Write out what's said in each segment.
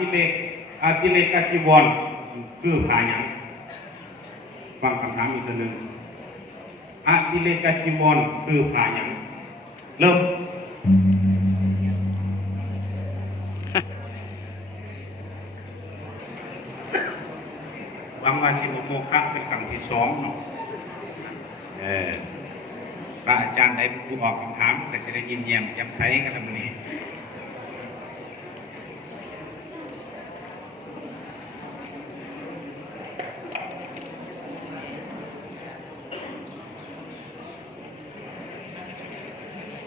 ติเลกจีวรคือผ้าหยังฟังคำถามอีกตัวหนึ่งอติเลกจีวรคือผ้าหยังเริ่มหวังว่าสิบโมฆะเป็นครั้งที่สองเนาะพระอาจารย์ได้ผู้ออกคำถามแต่จะได้ยิ้มแย้มแจ่มใสกันแล้วมื้อนี้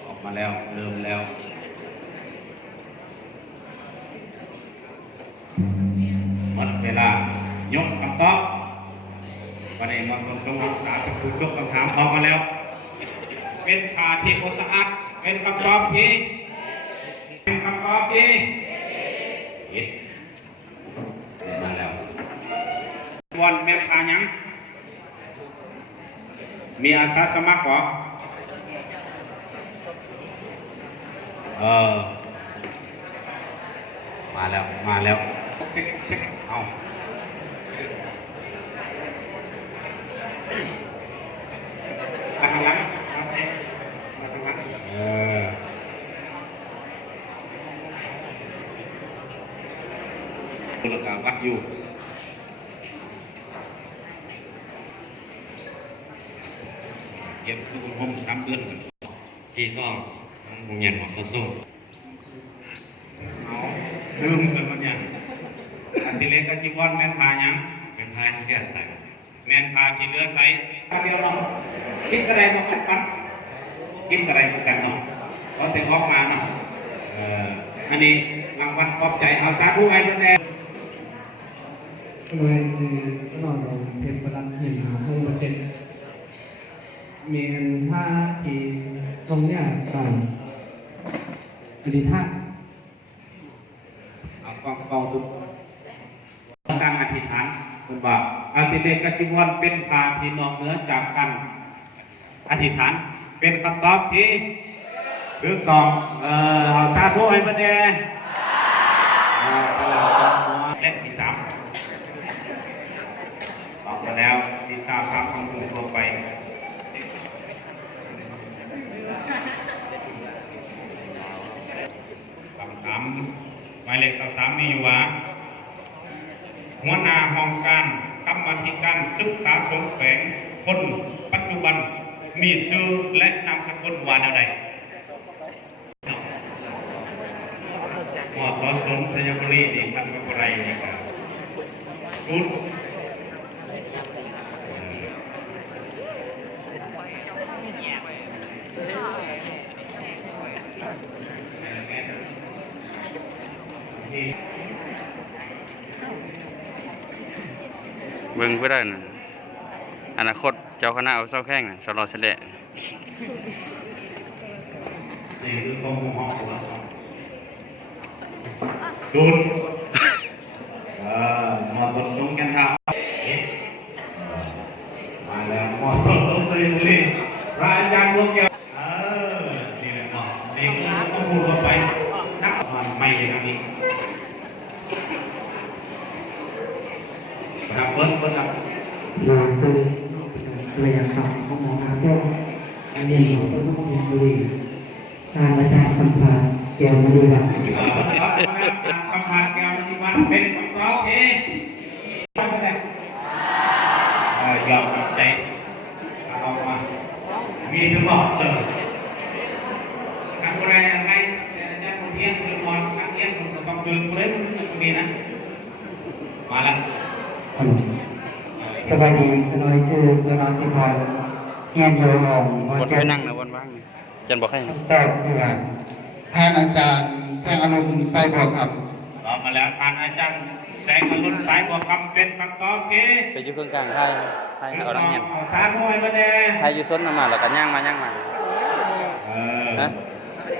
ออกมาแล้วเริ่มแล้วหมดเวลายกคำตอบวันนี้มาลงสมุดสาเป็นผู้ยกคำถามออกมาแล้วเป็นผ้าที่สะอาดเป็นคำตอบที่เป็นคำตอบที่ผิดมาแล้ววันแม่ผ้าหยังมีอาสาสมัครหรอมาแล้วเช็คเอาทางหลังราคาวัดอยู่เย็บคือผม3 เดือนที่ซ่อมผมยันหัวโซ่เอาลืมกันมันยังอันที่เล็กก็จีวรแม่นพายังเป็นพาที่แก่ใส่แม่นพาที่เลือใส่เดียวเนาะคิดอะไรมากันคิดอะไรกันเนาะก็เต็มออกมาเนาะอันนี้รางวัลขอบใจเอาสาธุไอ้เจ้าแดงเลยคือตลอดเราเป็นประดับหนึ่งห้องประเทศมีท่าที่ตรงเนี้ยก่อนอดีตท่าเอาฟังทุกการอธิษฐานคุณบ่าวอธิเลกจีวรเป็นผ้าที่นอกเหนือจากกันอธิษฐานเป็นคำตอบที่ถูกต้องเอาสาธุให้พระเดชและที่3ออกมาแล้วที่3ทำคำพูดลงไปคำถามหมายเลข3มีอยู่ว่าหัวหน้าห้องการกรรมาธิการศึกษาสงฆ์แฝงคนปัจจุบันมีชื่อและนามสกุลว่าอะไรหมอสอสมสยบุรีนี่ครับเป็นอะไรนี่ครับชุดเบิ่งเพื่อได้นะอนาคตเจ้าคณะเอาเศร้าแข้งสลอเสด็จนี่คือข้อมูลของผมชุดมาบดลงกันครับมาแล้วหมอสดต้องซื้อเลยพระอาจารย์ลงเกี่ยวนี่แหละเนาะนี่คือข้อมูลต่อไปนักมันไม่นะนี่ครับเบิ้ลครับเราซื้อเลยอย่างคำของหมออาเซียนอันนี้ของต้นมะม่วงบุรีการอาจารย์คำพาแก้วมาดูดังคำพาแก้วที่วันเป็นของเราเองยอมใจเอามามีทั้งหมดการอะไรอะไรอาจารย์คนเที่ยงคนนอนการเที่ยงคนต้องตื่นเล่นมีนะมาแล้วสบายดีน้อยชื่อน้อยสิพรเฮียนโยมองวันไปนั่งนะวันว่างจันบอกให้ตอบเพื่อท่านอาจารย์แสงอรุณไซบวกครับตอบมาแล้วท่านอาจารย์แสงอรุณสายบวกคำเป็นคำตอบที่ไปอยู่เครื่องกลางไทยเอาดังเงี้ยสามมวยมาเด้ไทยอยู่ซ้นมาแล้วก็ย่างมาฮะ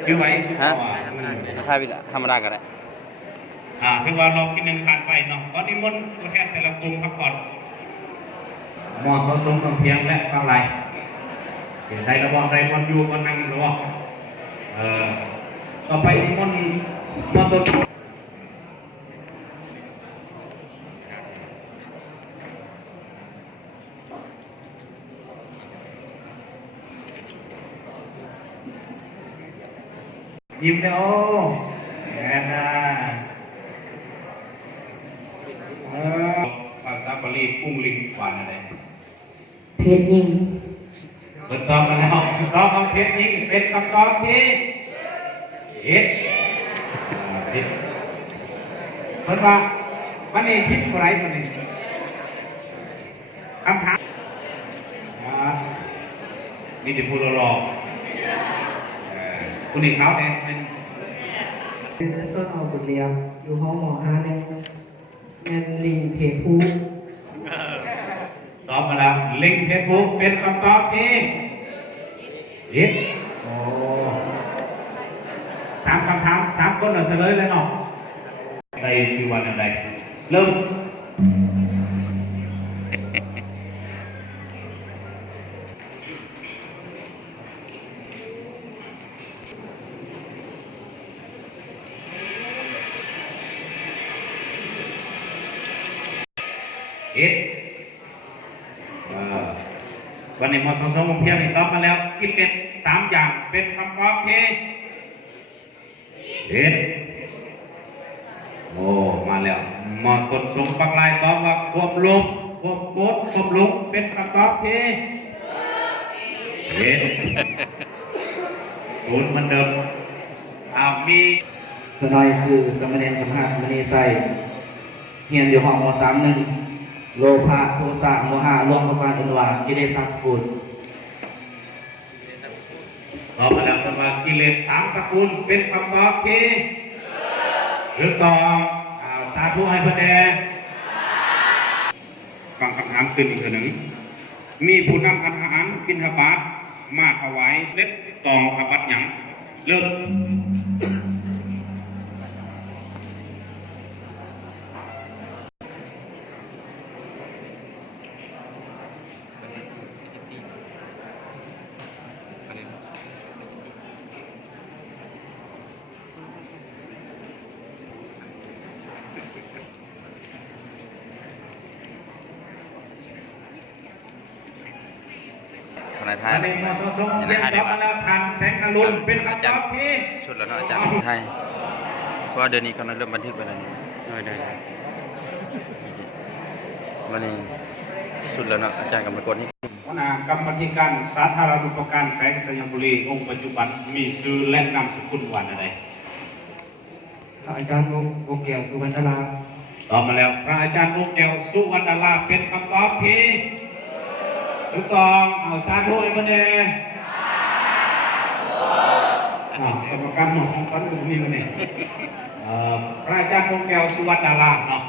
คือไว้ฮะไทยธรรมดาก็ได้คือว่าเรากินหนึ่งผ่านไปเนาะตอนนี้มนตัวแทนแต่ละกลุ่มพักผ่อนมอเขาสมความเพียงและฟังไรเห็นได้ระบอกได้คนอยู่คนนั่งระบอกต่อไปมนต้น ยิ้มเลยโอ้แอนนาภาษาบาลีกุ้งลิงกว่าอะไร เพชรยิ่ง เปิดตอบมาแล้วตอบของเพชรยิ่งเป็นคำตอบที่ผิดผิดเพิ่นว่าวันนี้ผิดอะไรตัวนี้คำถามนี่จะพูดรอคุณอีกเขาเนี่ยเป็น เป็นส่วนออกบทเรียนอยู่ห้องหมอห้าเนี่ยแมนลิงเพผู้ ตอบมาแล้วลิงก์เฟซบุ๊กเป็นคำตอบที่ผิดโอ้สามคำถามสามคนเราเฉลยเลยเนาะในชื่อวันอะไรเริ่มผิดวันนี้มอสองเพียงตอบมาแล้วคิดเป็นสามอย่างเป็นคำตอบที่ผิดโอ้มาแล้วมอต้นสงปักลายตอบว่าควบลุกควบโบดควบลุกเป็นคำตอบที่ผิดศูนย์เหมือนเดิมมี สนอยคือสมณเณรธรรมะมณีไซเฮียนอยู่ห้องม.31โลภะโทสะโมหะรวมประมาณอันว่ากิเลสสัพพุทธ ตอบมาแล้วประมาณกิเลสสามสกุลเป็นคำตอบที่ถูกต้องสาธุให้พระแดงฟังคำถามขึ้นอีกหนึ่งมีผู้นำอาหารกินหบาตมาถวายเล็บตองอบัตหยังเลิกคนในไทย อันนี้มาทรงเรียนจบมาแล้วผ่านแสงอรุณเป็นคำตอบที่ สุดแล้วเนาะอาจารย์ไทยเพราะว่าเดือนนี้กำลังเริ่มบันทึกไปแล้วนี่ได้วันนี้สุดแล้วเนาะอาจารย์กำลังกดนี่ คณะกรรมการสาธารณูปการแขวงสยามบุรีองค์ปัจจุบันมีชื่อและนามสกุลวันอะไร อาจารย์โอเกียวสุวรรณลา ตอบมาแล้วพระอาจารย์นกแก้วสุวรรณลาเป็นคำตอบที่ถูกต้องเอาสาธุไอ้บันเดกรรมการหมอของฟันอยู่นี่บันเดพระอาจารย์นกแก้วสุวรรณลาเนาะ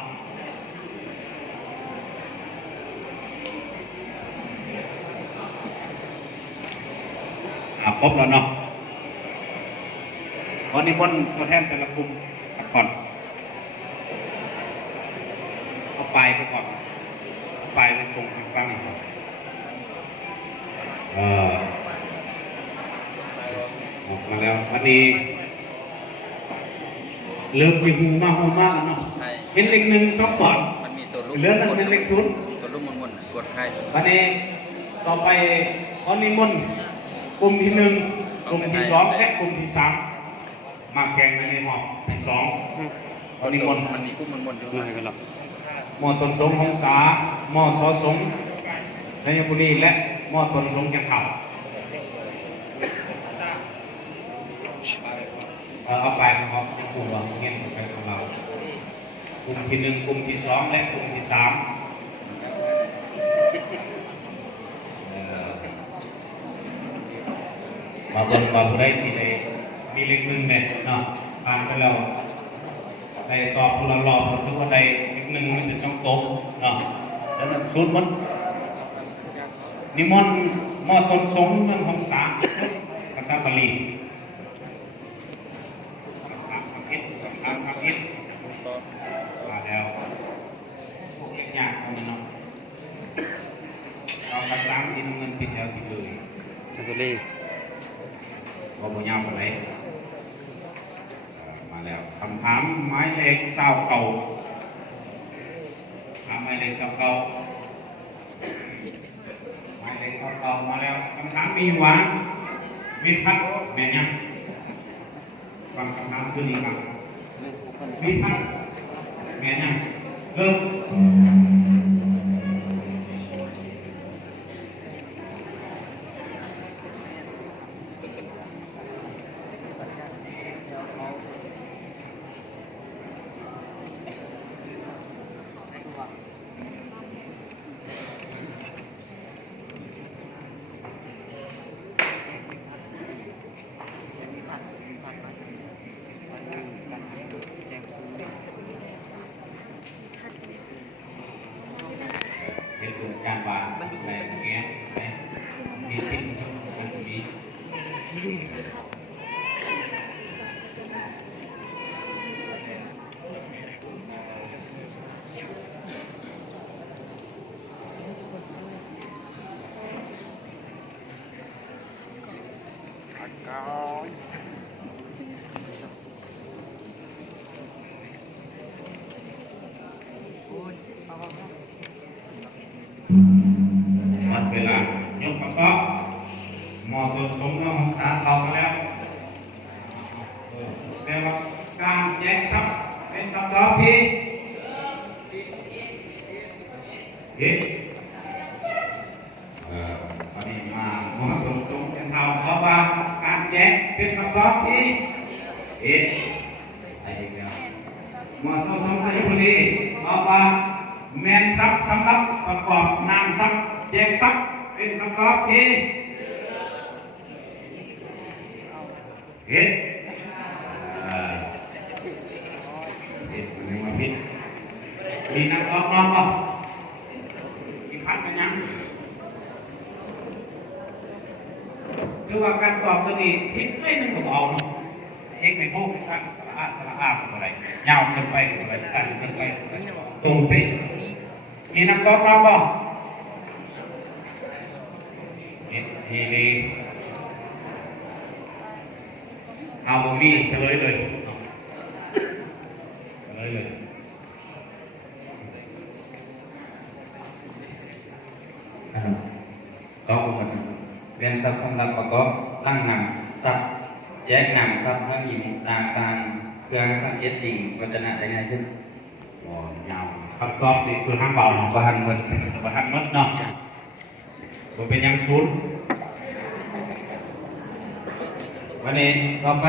ครบแล้วเนาะวันนี้คนตัวแทนแต่ละกลุ่มก่อนเอาไปก่อนไปเป็นตรงกลางนี่ออกมาแล้ววันนี้เริ่มมีหูมากเนาะเป็นเลขหนึ่งสองก่อน มันมีตัวลูก เหลือมันเป็นเลขศูนย์ ตัวลูกมุนกดไทย วันนี้ต่อไปตอนนี้มนกลุ่มที่หนึ่งกลุ่มที่สองและกลุ่มที่สามมาแข่งในหอบที่สองตอนนี้มน มันมีกุ้งมุนด้วยกันหรอ มอต้นสงของสามอสอสงชัยบุรีและมอต้นสงแก่นเข่าเอาไปนะครับจะพูดว่าเงี้ยไปของเรากลุ่มที่หนึ่งกลุ่มที่สองและกลุ่มที่สามมาบนมาบุได้ที่ในมีเลขหนึ่งเนี่ยเนาะผ่านไปแล้วในตอบคนละรอบทุกวันใดเลขหนึ่งมันเป็นช่องโต๊ะเนาะแล้วชุดมันนิมนต์มอต้นสงเมืองของสามภาษาบาลีสังเกตทางอิฐมาแล้วยากตรงนี้เนาะเราภาษาอินเงินผิดแล้วผิดเลย ลาเบลี ก็บ่ยาวอะไรมาแล้วคำถามหมายเลขเก้าเก่าหมายเลขเก้าเก่าหมายเลขเก้าเก่ามาแล้วคำถามมีหวานมีพัดแม่ยัง ฟังคำถามตัวนี้ครับมีพันแม่ยังเริ่มเป็นตัวการวางในตรงนี้ไหมมีทิ้งมันตรงนี้หมดเวลายกคำตอบหมอตัวสมน้องสาเขามาแล้วแปลว่าการแยกทรัพย์เป็นคำตอบที่ผิดตอนนี้มาหมอตัวสมเป็นเท่าเพราะว่าการแยกเป็นคำตอบที่ผิดไอ้เดียวหมอตัวสมใส่คนนี้เพราะว่าแมนทรัพย์สำหรับประกอบนามทรัพย์แยกทรัพย์เป็นคำตอบที่ผิดผิดมันเรียกว่าผิดมีนักตอบป่ะมีพัดกันยังหรือว่าการตอบตัวนี้ผิดไม่หนึ่งของเราเนาะเอกไม่พูดกันสระอาอะไรยาวเกินไปอะไรสั้นเกินไปตรงไปมีนักตอบป่ะทีนี้เอาบะหมี่เฉลยเลยเฉลยเลยก็เป็นเรียนทรัพย์สำหรับประกอบตั้งนำทรัพย์แยกนำทรัพย์ทั้งยิงต่างๆเพื่อสังเกตจริงก็จะน่าได้ง่ายขึ้นยาวคำตอบนี่คือห้างเบาของประหันมดประหันมดเนาะผมเป็นยังชุดวันนี้ก็ไป